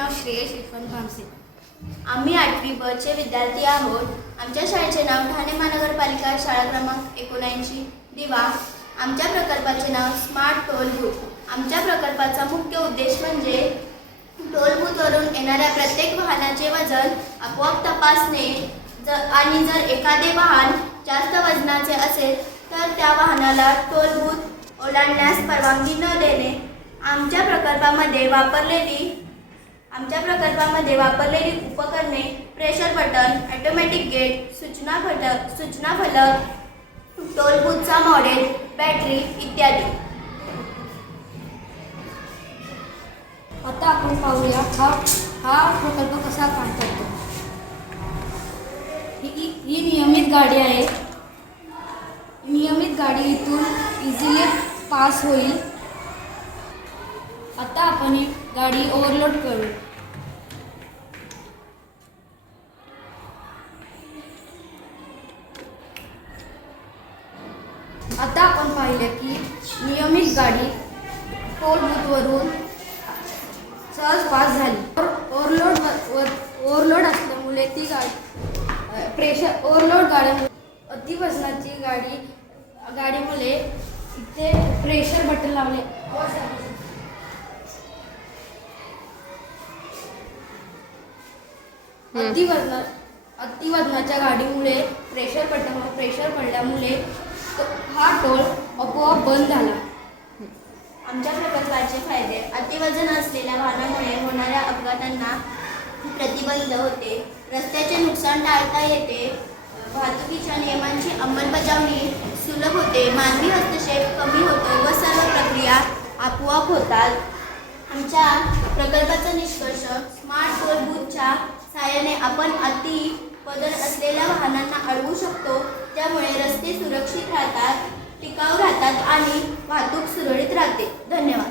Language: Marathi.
नाव श्रेयश यशवंत भामसे. आम्ही 8वी ब चे विद्यार्थी आहोत. आमच्या शाळेचे नाव ठाणे महानगरपालिका शाळा क्रमांक 79 दिवा. आमच्या प्रकल्पाचे नाव स्मार्ट टोल बूथ. आमच्या प्रकल्पाचा मुख्य उद्देश म्हणजे टोल बूथवरून येणाऱ्या प्रत्येक वाहनाचे वजन आपोआप तपासणे आणि जर एखादे वाहन जास्त वजनाचे असेल तर त्या वाहनाला टोल बूथ ओलांडण्यास परवानगी न देणे. आमच्या प्रकल्पामध्ये वापरलेली उपकरणे प्रेशर बटन, ऑटोमॅटिक गेट, सूचना फलक, टोल बूथचा मॉडेल, बॅटरी इत्यादी. आता आपण पाहूया हा प्रकल्प कसा काम करतो. ही नियमित गाडी आहे. नियमित गाडी इथून इझिली पास होईल. आता आपण ही गाडी ओव्हरलोड करू. आता आपण पाहिले की नियमित गाडी टोल बूथवरून सहज पास झाली. ओव्हरलोड असल्यामुळे ती गाडी ओव्हरलोड गाडी अति वजनाची गाडीमुळे इथे प्रेशर बटन लावले. अति वजनाच्या गाडीमुळे प्रेशर पडल्यामुळे हा टोल आपोआप बंद झाला. आमच्या प्रकल्पाचे फायदे: अतिवजन असलेल्या वाहनामुळे होणाऱ्या अपघातांना प्रतिबंध होते, रस्त्याचे नुकसान टाळता येते, वाहतुकीच्या नियमांची अंमलबजावणी सुलभ होते, मानवी हस्तक्षेप कमी होतो व सर्व प्रक्रिया आपोआप होतात. आमच्या प्रकल्पाचा निष्कर्ष: स्मार्ट टोल बूथच्या सहाय्याने आपण अति वजन असलेल्या वाहनांना अडवू शकतो, त्यामुळे रस्ते सुरक्षित राहतात, टिकाऊ राहतात आणि वाहतूक सुरळीत राहते. धन्यवाद.